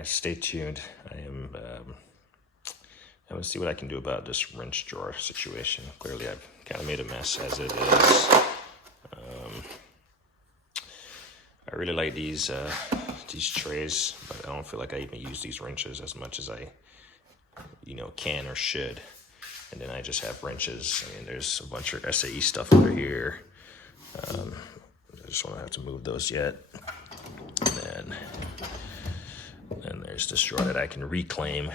right, stay tuned. I'm going to see what I can do about this wrench drawer situation. Clearly, I've kind of made a mess as it is. I really like these trays, but I don't feel like I even use these wrenches as much as I, can or should. And then I just have wrenches. I mean, there's a bunch of SAE stuff over here. I just won't have to move those yet. And then there's this drawer that I can reclaim.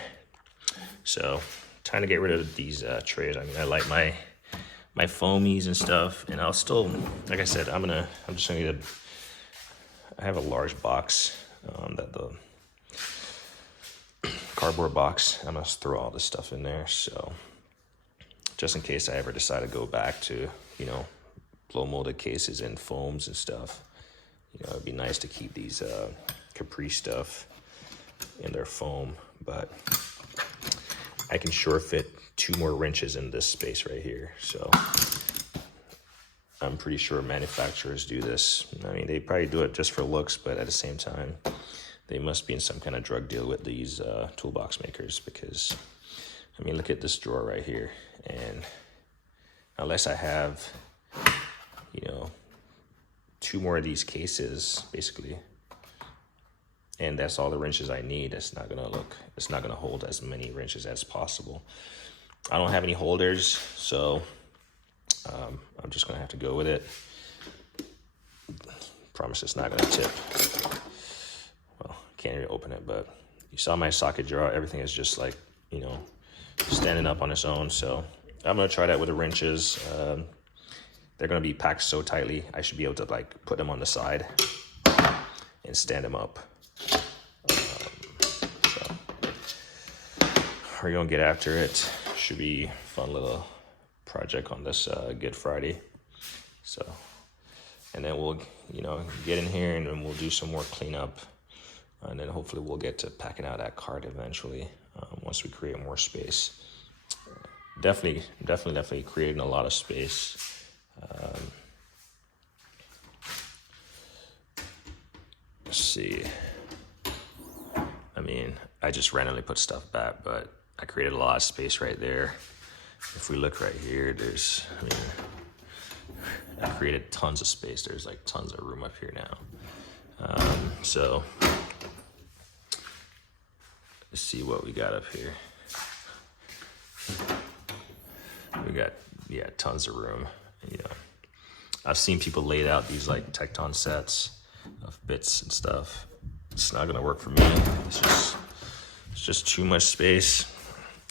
So, trying to get rid of these trays. I mean, I like my foamies and stuff, and I'll still, like I said, I'm just gonna get I have a large box, that the cardboard box. I'm gonna throw all this stuff in there. So, just in case I ever decide to go back to, blow molded cases and foams and stuff, it'd be nice to keep these Capri stuff in their foam, but I can sure fit 2 more wrenches in this space right here. So I'm pretty sure manufacturers do this. I mean, they probably do it just for looks, but at the same time, they must be in some kind of drug deal with these toolbox makers, because, I mean, look at this drawer right here. And unless I have, 2 more of these cases, basically, and that's all the wrenches I need, it's not gonna hold as many wrenches as possible. I don't have any holders, so I'm just gonna have to go with it. Promise it's not gonna tip. Well, can't even open it, but you saw my socket drawer. Everything is just like, standing up on its own. So I'm gonna try that with the wrenches. They're gonna be packed so tightly, I should be able to put them on the side and stand them up. So we're gonna get after it. Should be a fun little project on this Good Friday. So, and then we'll, get in here and then we'll do some more cleanup. And then hopefully we'll get to packing out that cart eventually, once we create more space. Definitely creating a lot of space. Let's see. I mean, I just randomly put stuff back, but I created a lot of space right there. If we look right here, I created tons of space. There's tons of room up here now. So let's see what we got up here. We got, tons of room. I've seen people lay out these Tecton sets of bits and stuff. It's not gonna work for me. It's just too much space.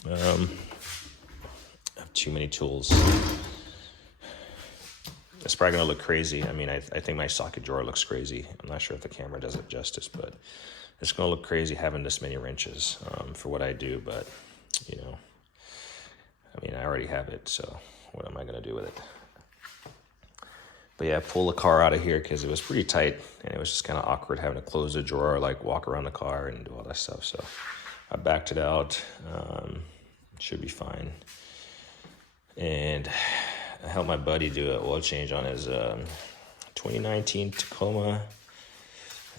I have too many tools. It's probably gonna look crazy. I mean, I think my socket drawer looks crazy. I'm not sure if the camera does it justice, but it's gonna look crazy having this many wrenches for what I do. But I already have it, so what am I gonna do with it? But yeah, pull the car out of here because it was pretty tight and it was just kind of awkward having to close the drawer, walk around the car and do all that stuff. So I backed it out. Should be fine. And I helped my buddy do an oil change on his 2019 Tacoma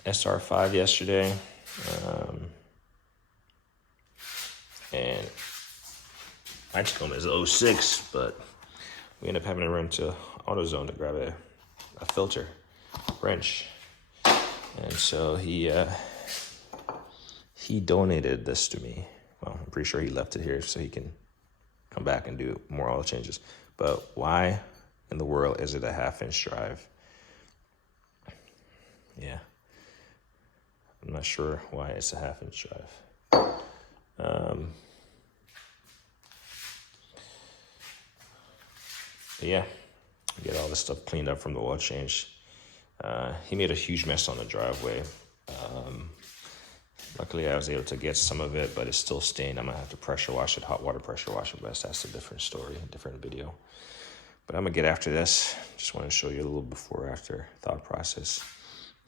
SR5 yesterday. And my Tacoma is 06, but we ended up having to run to AutoZone to grab a filter wrench. And so he donated this to me. Well, I'm pretty sure he left it here so he can come back and do more oil changes. But why in the world is it a 1/2-inch drive? Yeah. I'm not sure why it's a 1/2-inch drive. But yeah, get all this stuff cleaned up from the oil change. He made a huge mess on the driveway. Luckily, I was able to get some of it, but it's still stained. I'm gonna have to pressure wash it, hot water pressure wash it, but that's a different story, a different video. But I'm gonna get after this. Just want to show you a little before after thought process.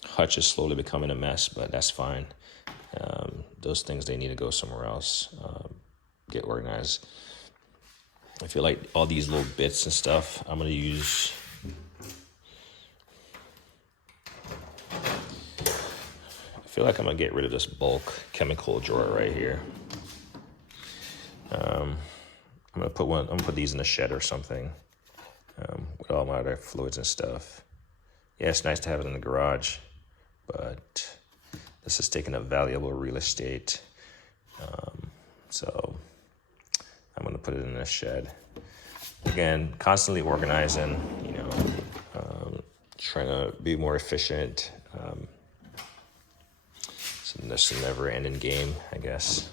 Hutch is slowly becoming a mess, but that's fine. Those things, they need to go somewhere else, get organized. I feel like all these little bits and stuff, I'm gonna use feel like I'm gonna get rid of this bulk chemical drawer right here. I'm gonna put these in the shed or something, with all my other fluids and stuff. Yeah, it's nice to have it in the garage, but this is taking up valuable real estate. So I'm gonna put it in the shed. Again, constantly organizing, trying to be more efficient. So this is a never-ending game, I guess.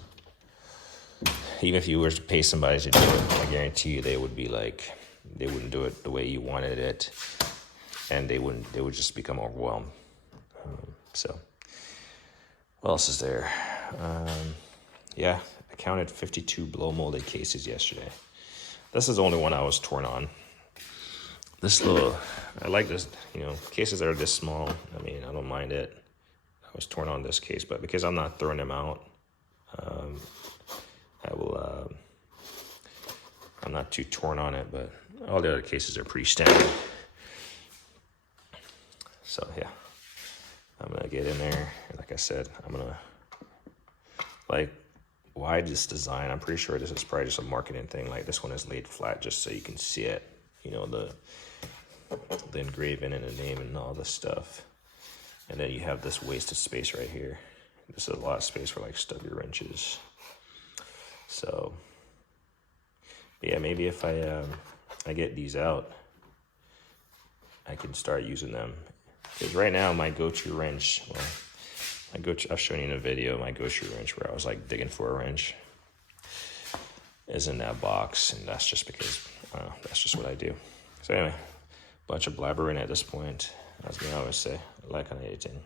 Even if you were to pay somebody to do it, I guarantee you they would be like, they wouldn't do it the way you wanted it, and they would just become overwhelmed. So, what else is there? Yeah, I counted 52 blow molded cases yesterday. This is the only one I was torn on. I like this, cases that are this small. I mean, I don't mind it. I was torn on this case, but because I'm not throwing them out, I'm not too torn on it, but all the other cases are pretty standard. So yeah, I'm gonna get in there. Like I said, why this design? I'm pretty sure this is probably just a marketing thing. Like this one is laid flat just so you can see it. The engraving and the name and all this stuff. And then you have this wasted space right here. This is a lot of space for like stubby wrenches. So, but yeah, maybe if I get these out, I can start using them. Because right now my go-to wrench, I've shown you in a video, my go-to wrench where I was like digging for a wrench is in that box, and that's just because that's just what I do. So anyway, bunch of blabbering at this point. As I always say, like on editing.